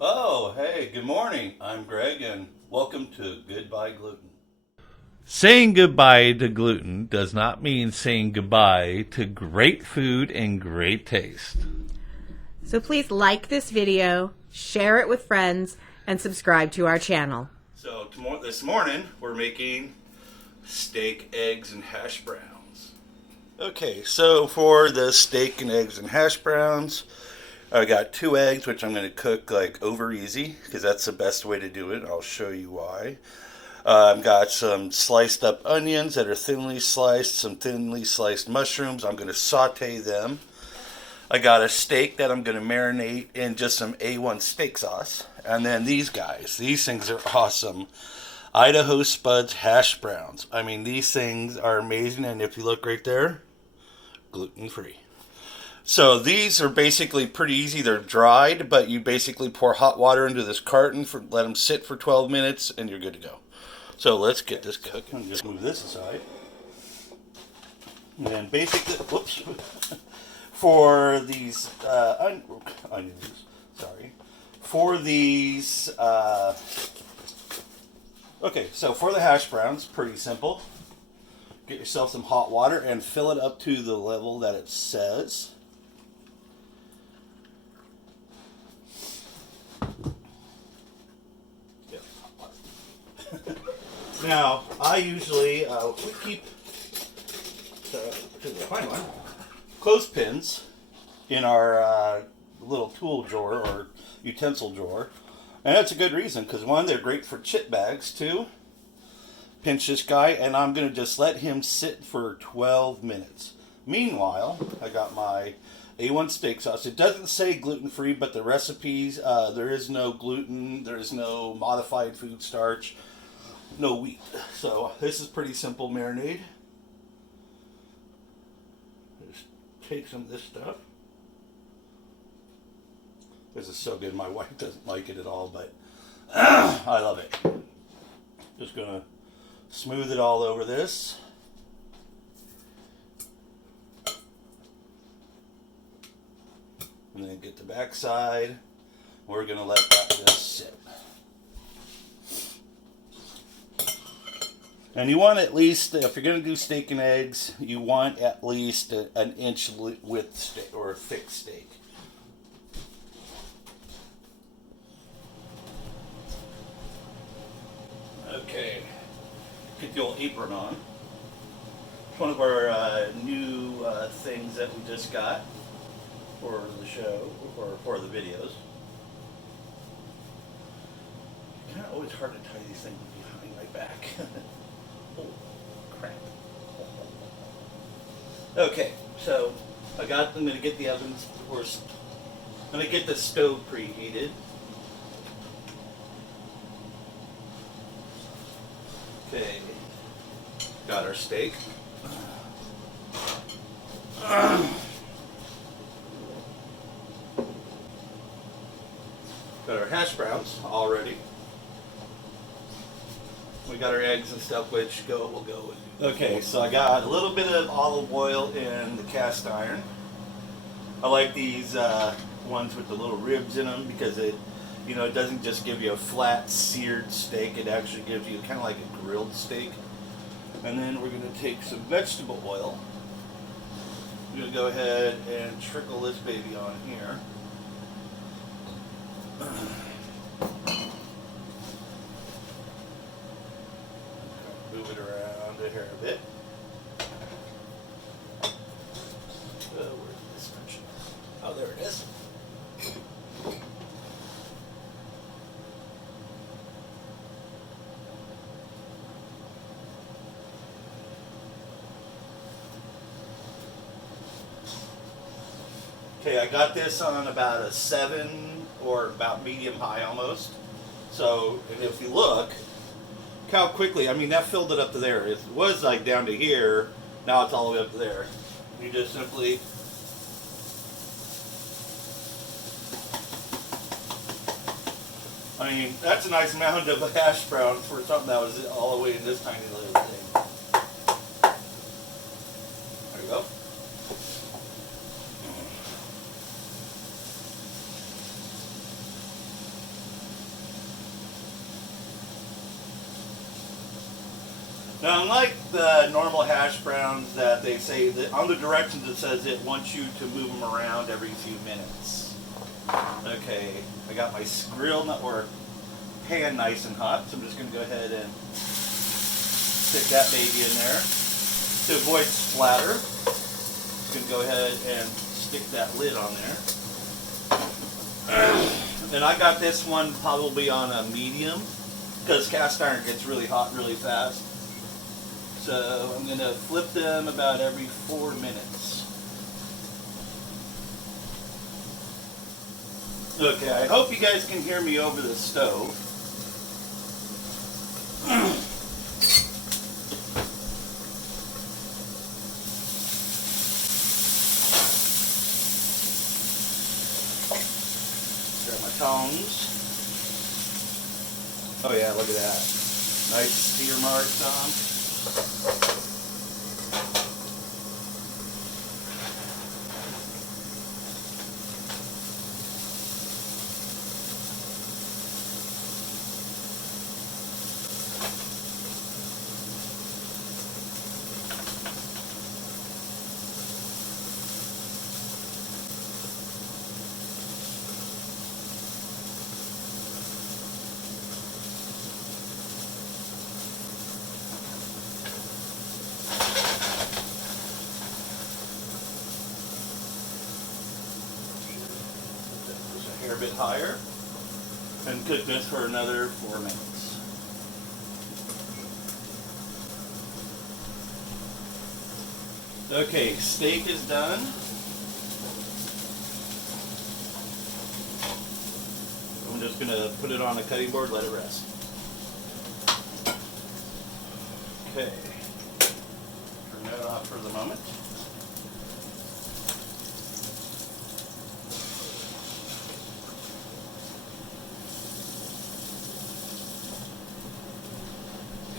Oh, hey, good morning. I'm Greg, and welcome to Goodbye Gluten. Saying goodbye to gluten does not mean saying goodbye to great food and great taste. So please like this video, share it with friends, and subscribe to our channel. So this morning, we're making steak, eggs, and hash browns. Okay, so for the steak and eggs and hash browns, I got 2 eggs, which I'm going to cook like over easy, because that's the best way to do it. I'll show you why. I've got some sliced up onions that are thinly sliced, some thinly sliced mushrooms. I'm going to saute them. I got a steak that I'm going to marinate in just some A1 steak sauce. And then these guys. These things are awesome. IDAHO SPUDS hash browns. I mean, these things are amazing. And if you look right there, gluten free. So these are basically pretty easy. They're dried, but you basically pour hot water into this carton, let them sit for 12 minutes, and you're good to go. So let's get this cooking. Just move this aside. And then basically, whoops, for these onions, sorry, for these, okay, so for the hash browns, pretty simple. Get yourself some hot water and fill it up to the level that it says. Now, I usually we keep find one clothespins in our little tool drawer or utensil drawer, and that's a good reason because 1, they're great for chip bags. 2, pinch this guy, and I'm going to just let him sit for 12 minutes. Meanwhile, I got my A1 steak sauce. It doesn't say gluten-free, but the recipes, there is no gluten, there is no modified food starch, no wheat. So this is pretty simple marinade. Just take some of this stuff. This is so good. My wife doesn't like it at all, but I love it. Just gonna smooth it all over this. And then get the back side. We're gonna let that just sit. And you want at least, if you're going to do steak and eggs, you want at least an inch width steak or a thick steak. Okay, get the old apron on. It's one of our new things that we just got for the show, or for the videos. Kind of always hard to tie these things behind my back. Oh, crap. Okay, so I'm going to get the ovens, I'm going to get the stove preheated. Okay, got our steak. Got our hash browns all ready. We got our eggs and stuff, which we'll go with. Okay, so I got a little bit of olive oil in the cast iron. I like these ones with the little ribs in them because it doesn't just give you a flat seared steak. It actually gives you kind of like a grilled steak. And then we're going to take some vegetable oil. I'm going to go ahead and trickle this baby on here. Move it around here a bit. Where's this section? Oh, there it is. Okay, I got this on about a 7 or about medium high almost. So, and if you look how quickly, I mean, that filled it up to there. It was like down to here, now it's all the way up to there. You just simply I mean, that's a nice amount of hash browns for something that was all the way in this tiny little thing. There you go. Now, unlike the normal hash browns that they say, that on the directions it says it wants you to move them around every few minutes. Okay, I got my grill or pan nice and hot, so I'm just going to go ahead and stick that baby in there. To avoid splatter, I'm going to go ahead and stick that lid on there. And I got this one probably on a medium, because cast iron gets really hot really fast. So I'm going to flip them about every 4 minutes. Okay, I hope you guys can hear me over the stove. Grab my tongs. Oh yeah, look at that. Nice sear marks on. A bit higher, and cook this for another 4 minutes. Okay, steak is done. I'm just going to put it on a cutting board, let it rest. Okay, turn that off for the moment.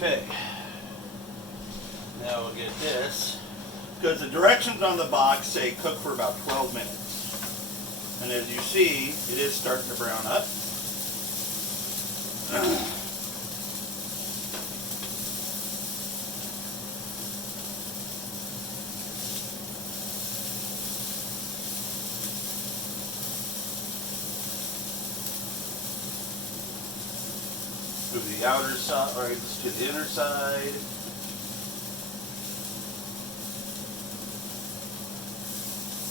Okay, now we'll get this, because the directions on the box say cook for about 12 minutes. And as you see, it is starting to brown up. Move the outer side, or to the inner side.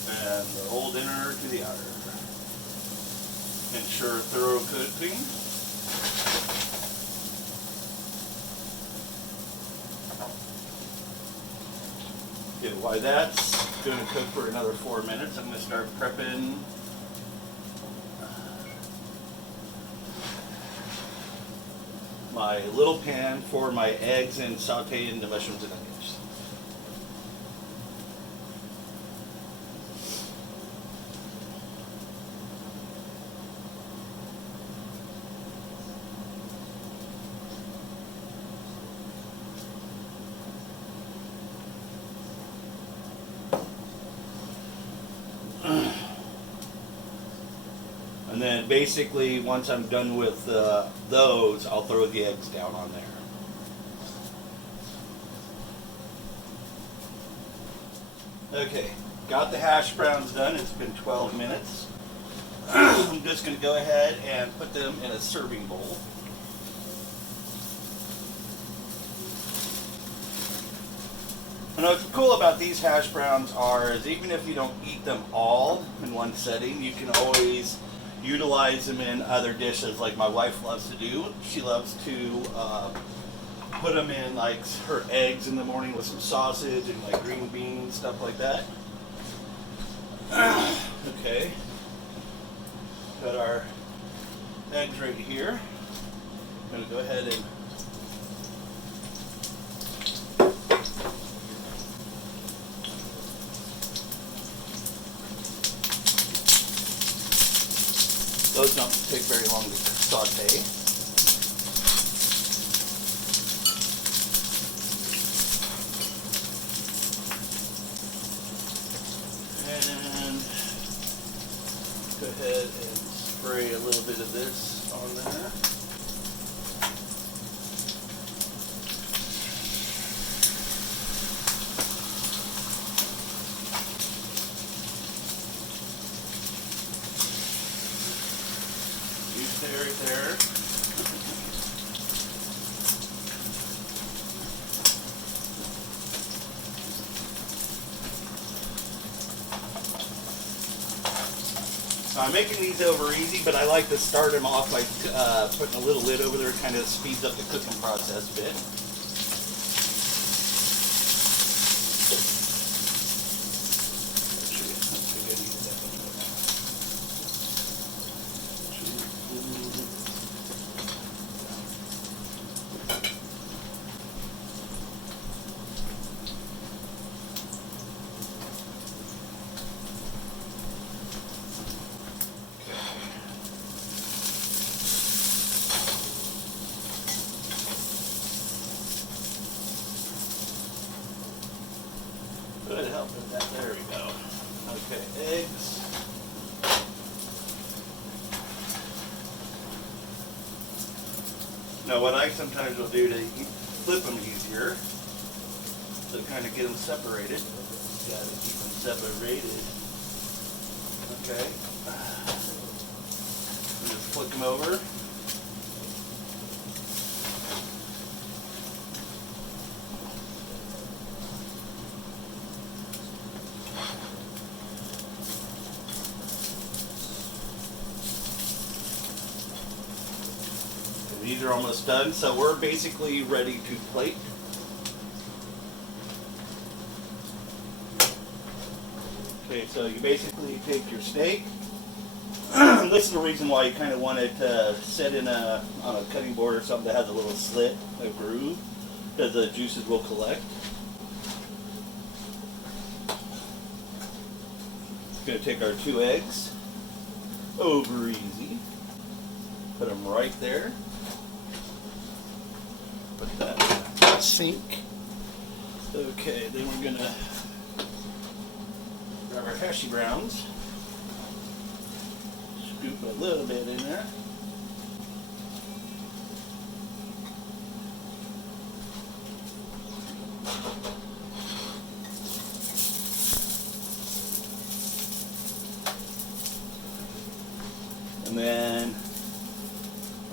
And the old inner to the outer. Ensure thorough cooking. Okay, while that's going to cook for another 4 minutes, I'm going to start prepping my little pan for my eggs and sauteing the mushrooms and onions. And then basically, once I'm done with those, I'll throw the eggs down on there. Okay, got the hash browns done. It's been 12 minutes. I'm just going to go ahead and put them in a serving bowl. And what's cool about these hash browns is even if you don't eat them all in one setting, you can always utilize them in other dishes like my wife loves to do. She loves to put them in like her eggs in the morning with some sausage and like green beans, stuff like that. Okay, got our eggs right here. I'm going to go ahead and those don't take very long to saute. And go ahead and spray a little bit of this on there. there. I'm making these over easy, but I like to start them off by putting a little lid over there. It kind of speeds up the cooking process a bit. Good help with that. There we go. Okay, eggs. Now what I sometimes will do to flip them easier, to kind of get them separated. Got to keep them separated. Okay. And just flick them over. These are almost done, so we're basically ready to plate. Okay, so you basically take your steak. This is the reason why you kind of want it to sit on a cutting board or something that has a little slit, a groove, because the juices will collect. Going to take our 2 eggs, over easy, put them right there. Put that in the sink. Okay, then we're gonna grab our hash browns. Scoop a little bit in there. And then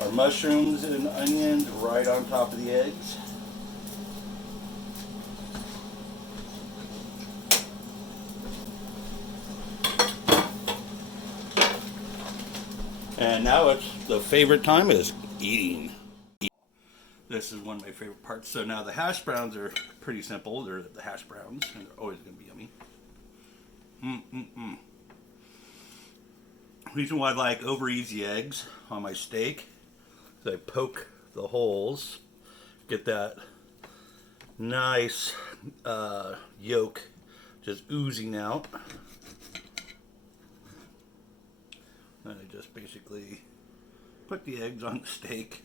our mushrooms and onions right on top of the eggs. And now it's the favorite time is eating. This is one of my favorite parts. So now the hash browns are pretty simple. They're the hash browns, and they're always going to be yummy. Reason why I like over easy eggs on my steak is I poke the holes, get that nice yolk just oozing out. And I just basically put the eggs on the steak.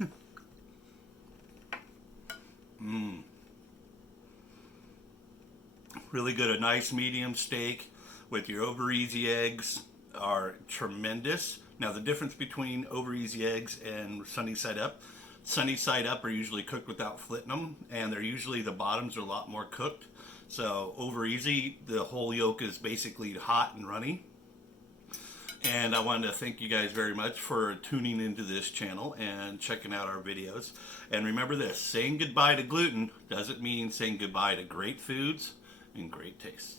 Really good. A nice medium steak with your over easy eggs are tremendous. Now the difference between over easy eggs and sunny side up are usually cooked without flitting them, and they're usually, the bottoms are a lot more cooked. So over easy, the whole yolk is basically hot and runny. And I wanted to thank you guys very much for tuning into this channel and checking out our videos. And remember this, saying goodbye to gluten doesn't mean saying goodbye to great foods and great taste.